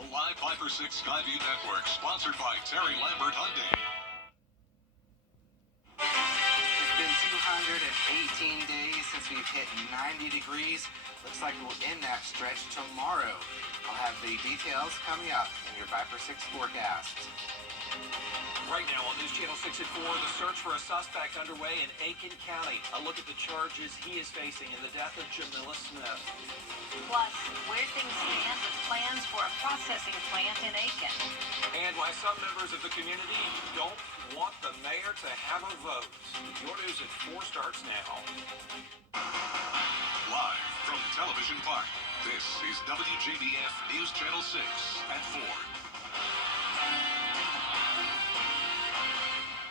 The live 5-for-6 Skyview Network, sponsored by Terry Lambert Hyundai. It's been 218 days since we've hit 90 degrees. Looks like we'll end that stretch tomorrow. I'll have the details coming up in your 5-for-6 forecast. Right now on News Channel 6 at 4, the search for a suspect underway in Aiken County. A look at the charges he is facing in the death of Jamila Smith. Plus, where things stand with plans for a processing plant in Aiken. And why some members of the community don't want the mayor to have a vote. Your News at 4 starts now. Live from Television Park, this is WJBF News Channel 6 at 4.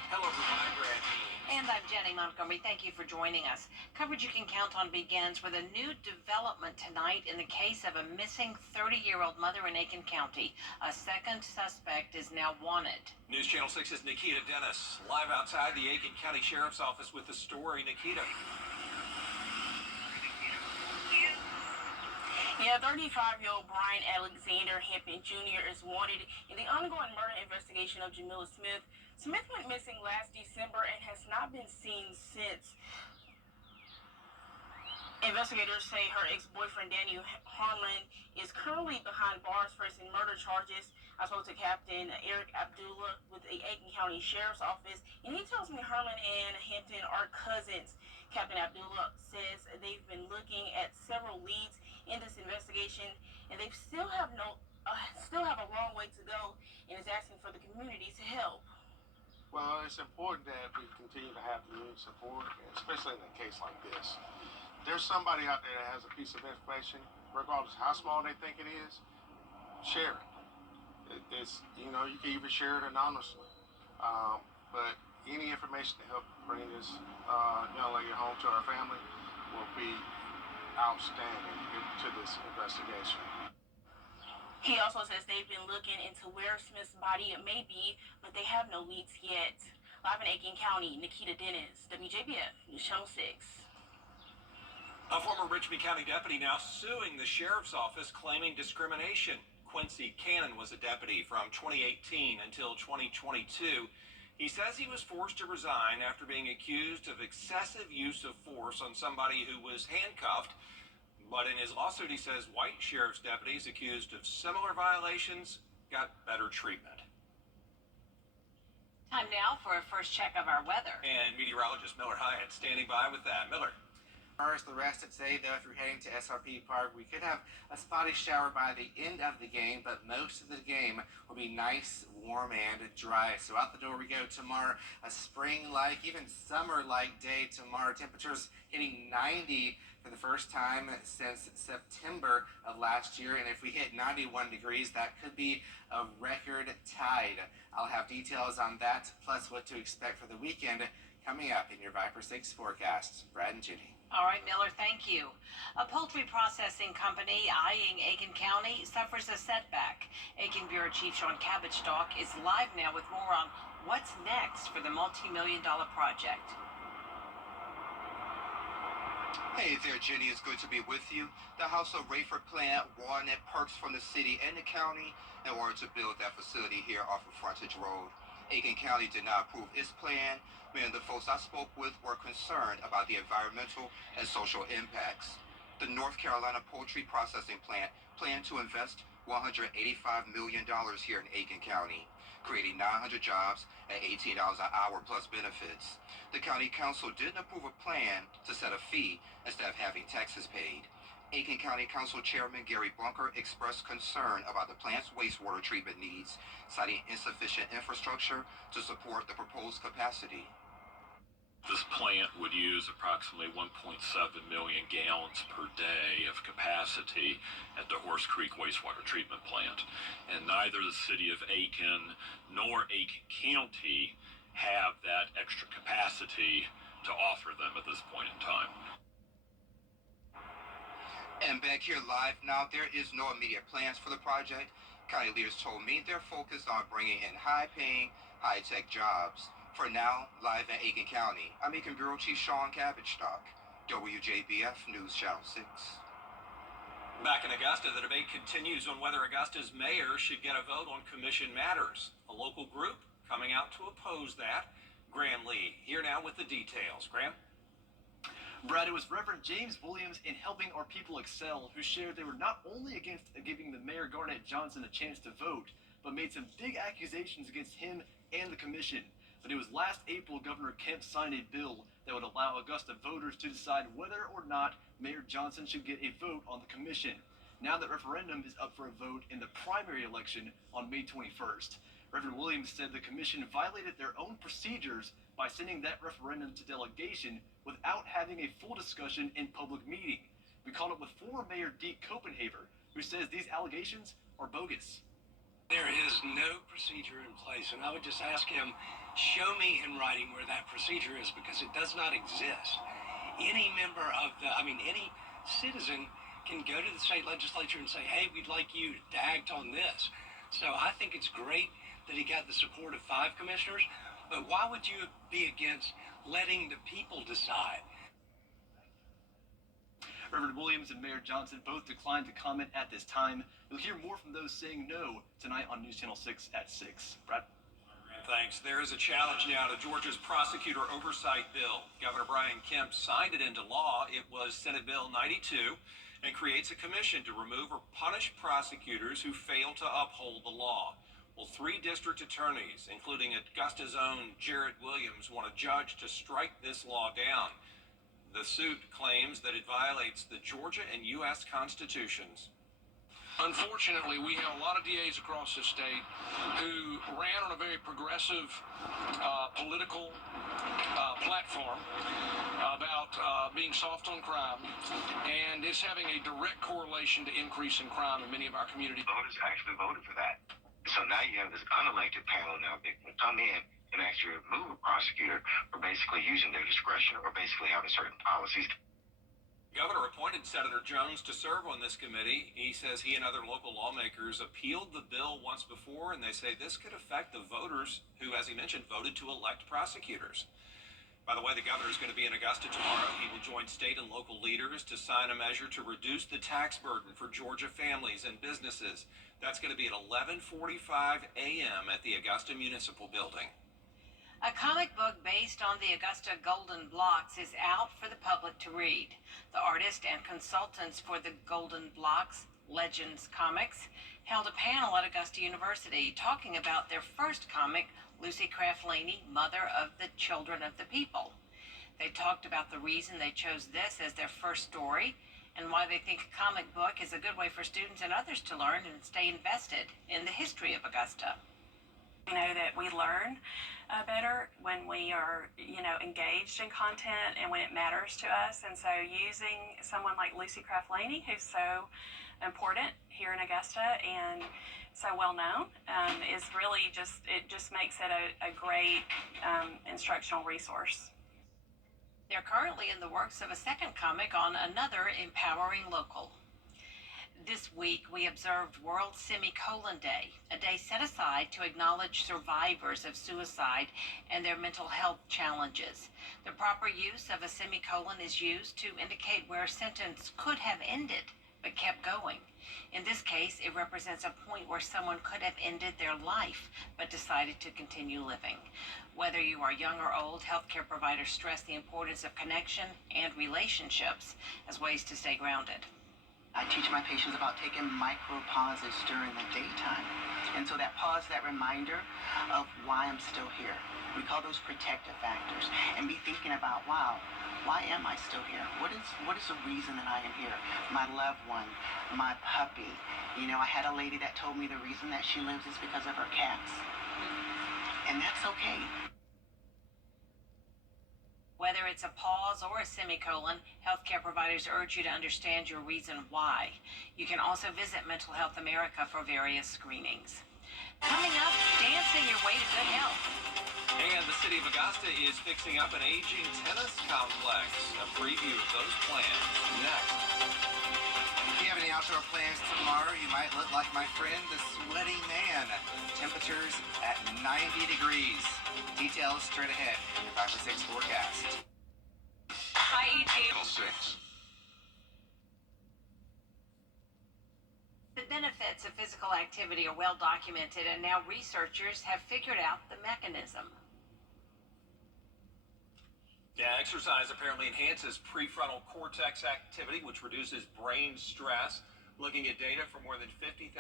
Hello, everyone. I'm Brad Meany. And I'm Jenny Montgomery. Thank you for joining us. Coverage you can count on begins with a new development tonight in the case of a missing 30-year-old mother in Aiken County. A second suspect is now wanted. News Channel 6's Nikita Dennis live outside the Aiken County Sheriff's Office with the story. Nikita. Yeah, 35-year-old Brian Alexander Hampton Jr. is wanted in the ongoing murder investigation of Jamila Smith. Smith went missing last December and has not been seen since. Investigators say her ex-boyfriend Daniel Harmon is currently behind bars facing murder charges. I spoke to Captain Eric Abdullah with the Aiken County Sheriff's Office, and he tells me Harmon and Hampton are cousins. Captain Abdullah says they've been looking at several leads in this investigation, and they still have a long way to go, and is asking for the community to help. Well, it's important that we continue to have community support, especially in a case like this. There's somebody out there that has a piece of information, regardless of how small they think it is, share it. It's, you know, you can even share it anonymously. But any information to help bring this young lady home to our family will be outstanding to this investigation. He also says they've been looking into where Smith's body may be, but they have no leads yet. Live in Aiken County, Nikita Dennis, WJBF, News Channel 6. A former Richmond County deputy now suing the sheriff's office claiming discrimination. Quincy Cannon was a deputy from 2018 until 2022. He says he was forced to resign after being accused of excessive use of force on somebody who was handcuffed. But in his lawsuit, he says white sheriff's deputies accused of similar violations got better treatment. Time now for a first check of our weather. And meteorologist Miller Hyatt standing by with that. Miller. First, the rest of today, though, if you're heading to SRP Park, we could have a spotty shower by the end of the game, but most of the game will be nice, warm, and dry. So out the door we go tomorrow. A spring-like, even summer-like day tomorrow. Temperatures hitting 90 for the first time since September of last year. And if we hit 91 degrees, that could be a record tide. I'll have details on that, plus what to expect for the weekend coming up in your 5-for-6 forecast. Brad and Judy. All right, Miller, thank you. A poultry processing company eyeing Aiken County suffers a setback. Aiken Bureau Chief Sean Cabbage-Stalk is live now with more on what's next for the multi-million-dollar project. Hey there, Jenny. It's good to be with you. The House of Rayford plant wanted perks from the city and the county in order to build that facility here off of Frontage Road. Aiken County did not approve its plan. Many of the folks I spoke with were concerned about the environmental and social impacts. The North Carolina poultry processing plant planned to invest $185 million here in Aiken County, creating 900 jobs at $18 an hour plus benefits. The county council didn't approve a plan to set a fee instead of having taxes paid. Aiken County Council Chairman Gary Bunker expressed concern about the plant's wastewater treatment needs, citing insufficient infrastructure to support the proposed capacity. This plant would use approximately 1.7 million gallons per day of capacity at the Horse Creek wastewater treatment plant. And neither the city of Aiken nor Aiken County have that extra capacity to offer them at this point in time. And back here live now, there is no immediate plans for the project. County leaders told me they're focused on bringing in high-paying, high-tech jobs. For now, live in Aiken County, I'm Aiken Bureau Chief Sean Cabbage-Stalk, WJBF News Channel 6. Back in Augusta, the debate continues on whether Augusta's mayor should get a vote on commission matters. A local group coming out to oppose that. Graham Lee here now with the details. Graham? Brad, it was Reverend James Williams in Helping Our People Excel who shared they were not only against giving the mayor Garnett Johnson a chance to vote, but made some big accusations against him and the commission. But it was last April Governor Kemp signed a bill that would allow Augusta voters to decide whether or not Mayor Johnson should get a vote on the commission. Now that referendum is up for a vote in the primary election on May 21st. Reverend Williams said the commission violated their own procedures by sending that referendum to delegation without having a full discussion in public meeting. We caught up with former Mayor Deke Copenhaver, who says these allegations are bogus. There is no procedure in place, and I would just ask him, show me in writing where that procedure is, because it does not exist. Any member of any citizen can go to the state legislature and say, hey, we'd like you to act on this. So I think it's great that he got the support of 5 commissioners, but why would you be against letting the people decide? Reverend Williams and Mayor Johnson both declined to comment at this time. You'll hear more from those saying no tonight on News Channel 6 at 6. Brad? Thanks. There is a challenge now to Georgia's prosecutor oversight bill. Governor Brian Kemp signed it into law. It was Senate Bill 92 and creates a commission to remove or punish prosecutors who fail to uphold the law. Well, 3 district attorneys, including Augusta's own Jared Williams, want a judge to strike this law down. The suit claims that it violates the Georgia and U.S. constitutions. Unfortunately, we have a lot of DAs across the state who ran on a very progressive political platform about being soft on crime, and it's having a direct correlation to increase in crime in many of our communities. Voters actually voted for that. So now you have this unelected panel now that can come in and actually remove a prosecutor for basically using their discretion or basically having certain policies. Governor appointed Senator Jones to serve on this committee. He says he and other local lawmakers appealed the bill once before, and they say this could affect the voters who, as he mentioned, voted to elect prosecutors. By the way, the governor is going to be in Augusta tomorrow. He will join state and local leaders to sign a measure to reduce the tax burden for Georgia families and businesses. That's going to be at 11:45 a.m. at the Augusta Municipal Building. A comic book based on the Augusta Golden Blocks is out for the public to read. The artist and consultants for the Golden Blocks, Legends Comics, held a panel at Augusta University talking about their first comic, Lucy Craft-Laney, Mother of the Children of the People. They talked about the reason they chose this as their first story and why they think a comic book is a good way for students and others to learn and stay invested in the history of Augusta. We know that we learn better when we are, engaged in content and when it matters to us. And so using someone like Lucy Craft-Laney, who's so important here in Augusta and so well known, is really it just makes it a great instructional resource. They're currently in the works of a second comic on another empowering local. This week, we observed World Semicolon Day, a day set aside to acknowledge survivors of suicide and their mental health challenges. The proper use of a semicolon is used to indicate where a sentence could have ended, but kept going. In this case, it represents a point where someone could have ended their life, but decided to continue living. Whether you are young or old, healthcare providers stress the importance of connection and relationships as ways to stay grounded. I teach my patients about taking micro pauses during the daytime. And so that pause, that reminder of why I'm still here. We call those protective factors. And be thinking about, wow, why am I still here? What is the reason that I am here? My loved one, my puppy. I had a lady that told me the reason that she lives is because of her cats. And that's okay. Whether it's a pause or a semicolon, healthcare providers urge you to understand your reason why. You can also visit Mental Health America for various screenings. Coming up, dancing your way to good health. And the city of Augusta is fixing up an aging tennis complex. A preview of those plans next. If you have any outdoor plans tomorrow, you might look like my friend, the sweaty man. Temperatures at 90 degrees. Details straight ahead in your 5 for 6 forecast. Hi, ET. Channel 6. benefits of physical activity are well documented, and now researchers have figured out the mechanism. Yeah, exercise apparently enhances prefrontal cortex activity, which reduces brain stress. Looking at data from more than 50,000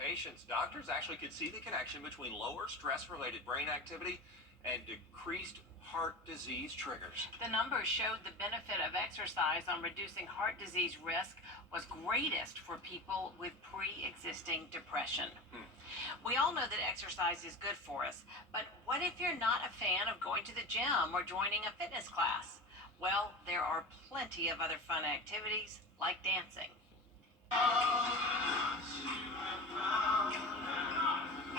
patients, doctors actually could see the connection between lower stress-related brain activity and decreased heart disease triggers. The numbers showed the benefit of exercise on reducing heart disease risk was greatest for people with pre-existing depression. We all know that exercise is good for us, but what if you're not a fan of going to the gym or joining a fitness class? Well, there are plenty of other fun activities like dancing.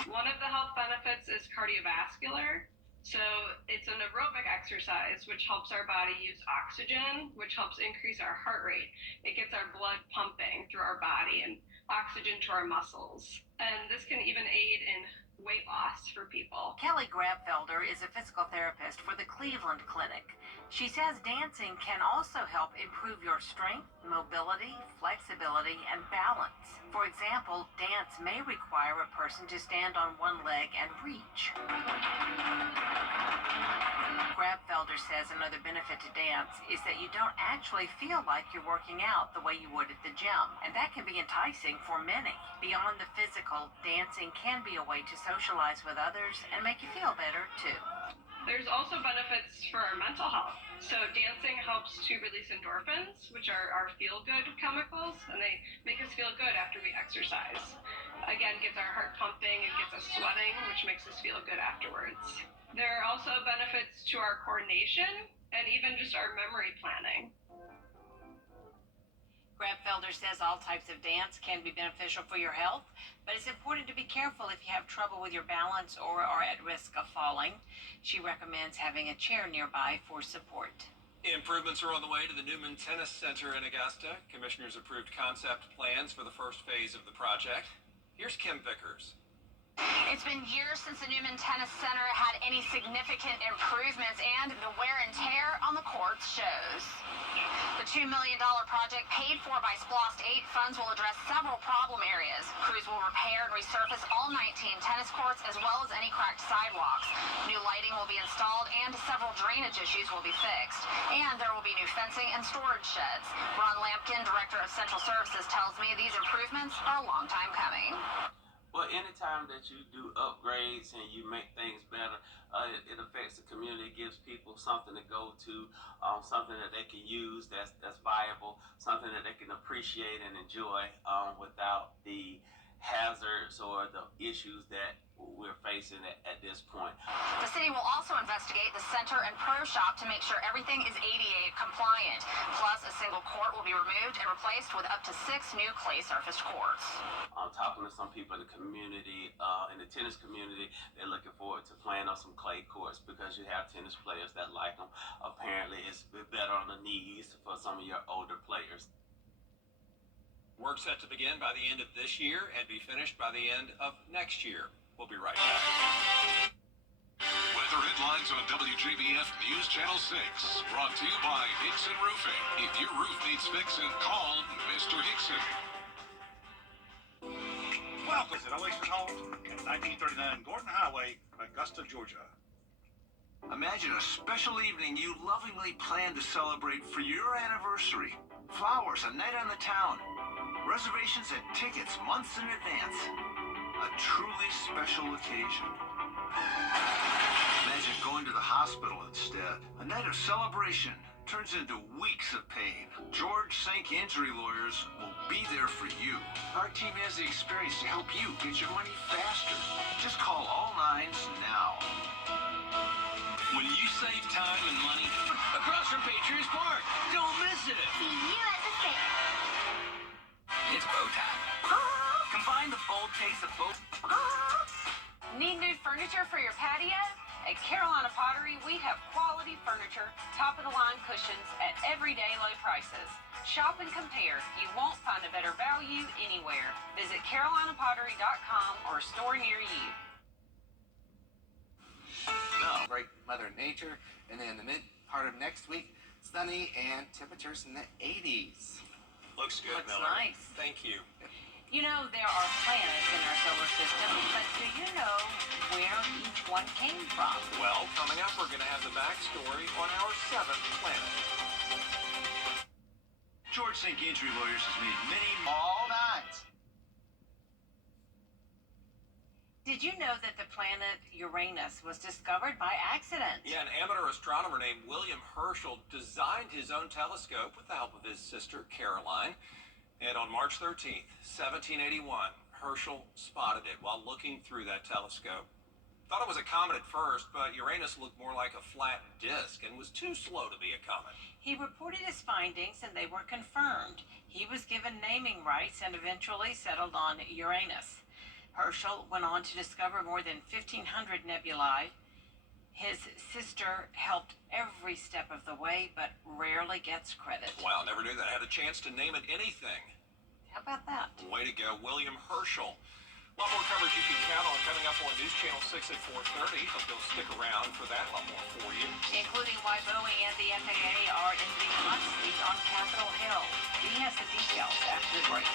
One of the health benefits is cardiovascular. So it's an aerobic exercise, which helps our body use oxygen, which helps increase our heart rate. It gets our blood pumping through our body and oxygen to our muscles. And this can even aid in weight loss for people. Kelly Grabfelder is a physical therapist for the Cleveland Clinic. She says dancing can also help improve your strength, mobility, flexibility, and balance. For example, dance may require a person to stand on one leg and reach. Grabfelder says another benefit to dance is that you don't actually feel like you're working out the way you would at the gym, and that can be enticing for many. Beyond the physical, dancing can be a way to socialize with others and make you feel better, too. There's also benefits for our mental health. So dancing helps to release endorphins, which are our feel-good chemicals, and they make us feel good after we exercise. Again, gets our heart pumping, it gets us sweating, which makes us feel good afterwards. There are also benefits to our coordination and even just our memory planning. Grabfelder says all types of dance can be beneficial for your health, but it's important to be careful if you have trouble with your balance or are at risk of falling. She recommends having a chair nearby for support. Improvements are on the way to the Newman Tennis Center in Augusta. Commissioners approved concept plans for the first phase of the project. Here's Kim Vickers. It's been years since the Newman Tennis Center had any significant improvements, and the wear and tear on the courts shows. The $2 million project, paid for by SPLOST 8 funds, will address several problem areas. Crews will repair and resurface all 19 tennis courts, as well as any cracked sidewalks. New lighting will be installed, and several drainage issues will be fixed. And there will be new fencing and storage sheds. Ron Lampkin, Director of Central Services, tells me these improvements are a long time coming. Well, anytime that you do upgrades and you make things better, it affects the community. It gives people something to go to, something that they can use that's viable, something that they can appreciate and enjoy without the hazards or the issues that we're facing at this point. The city will also investigate the center and pro shop to make sure everything is ADA compliant. Plus, a single court will be removed and replaced with up to 6 new clay surfaced courts. I'm talking to some people in the community, in the tennis community. They're looking forward to playing on some clay courts because you have tennis players that like them. Apparently, it's better on the knees for some of your older players. Work set to begin by the end of this year and be finished by the end of next year. We'll be right back. Weather headlines on WJBF News Channel 6. Brought to you by Hickson Roofing. If your roof needs fixing, call Mr. Hickson. Welcome to Oasis Homes at 1939 Gordon Highway, Augusta, Georgia. Imagine a special evening you lovingly plan to celebrate for your anniversary. Flowers, a night on the town. Reservations and tickets months in advance. A truly special occasion. Imagine going to the hospital instead. A night of celebration turns into weeks of pain. George Sink Injury Lawyers will be there for you. Our team has the experience to help you get your money faster. Just call all nines now. When you save time and money, across from Patriots Park, don't miss it. See you at the fair. It's bow time. Combine the bold taste of both. Need new furniture for your patio? At Carolina Pottery, we have quality furniture, top-of-the-line cushions at everyday low prices. Shop and compare. You won't find a better value anywhere. Visit carolinapottery.com or a store near you. No. Great Mother Nature, and then in the mid part of next week, sunny and temperatures in the 80s. Looks good, Looks Miller. nice. Thank you. You know, there are planets in our solar system, but do you know where each one came from? Well, coming up, we're going to have the backstory on our 7th planet. George St. Injury Lawyers has made many... All right. Did you know that the planet Uranus was discovered by accident? Yeah, an amateur astronomer named William Herschel designed his own telescope with the help of his sister, Caroline. And on March 13th, 1781, Herschel spotted it while looking through that telescope. Thought it was a comet at first, but Uranus looked more like a flat disk and was too slow to be a comet. He reported his findings and they were confirmed. He was given naming rights and eventually settled on Uranus. Herschel went on to discover more than 1,500 nebulae. His sister helped every step of the way, but rarely gets credit. Wow, never knew that. Had a chance to name it anything. How about that? Way to go, William Herschel. A lot more coverage you can count on coming up on News Channel 6 at 4:30. Hope you'll stick around for that. A lot more for you. Including why Boeing and the FAA are in the hot seat on Capitol Hill. He has the details after the break.